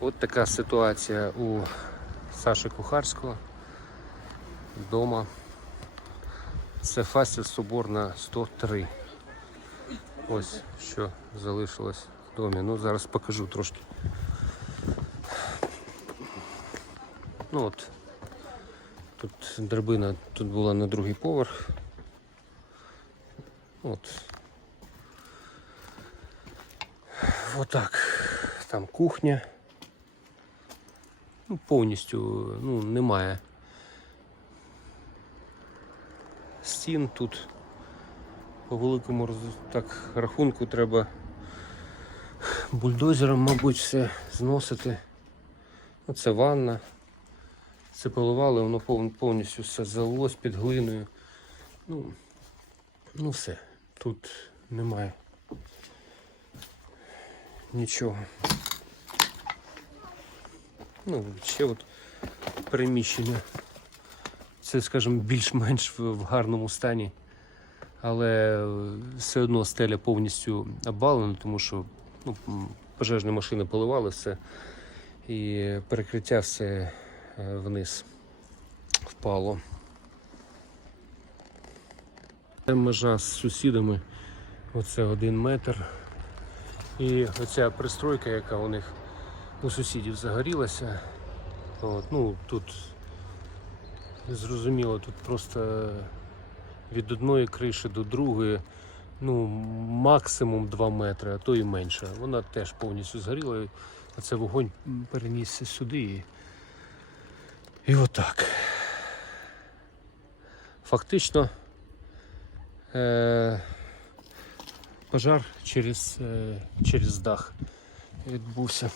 От така ситуація у Саші Кухарського вдома. Це фастів Соборна 103. Ось що залишилось в домі. Ну, зараз покажу трошки. Ну от. Тут драбина тут була на другий поверх. От. Отак. Там кухня. Ну, повністю ну, немає. Стін тут по великому так, рахунку треба бульдозером, мабуть, все зносити. Оце ванна. Це поливали, воно повністю все залилось під глиною. Ну, ну все, тут немає нічого. Ну, ще от приміщення. Це, скажімо, більш-менш в, гарному стані. Але е, все одно стеля повністю обвалена, тому що ну, пожежні машини поливали все, і перекриття все е, вниз впало. Це межа з сусідами, оце один метр. І оця пристройка, яка у них у сусідів загорілася. От, ну, тут зрозуміло, тут просто від одної криші до другої, ну, максимум 2 метри, а то і менше. Вона теж повністю згоріла. А це вогонь перенісся сюди. І, і отак. Фактично е- пожар через, е- через дах відбувся.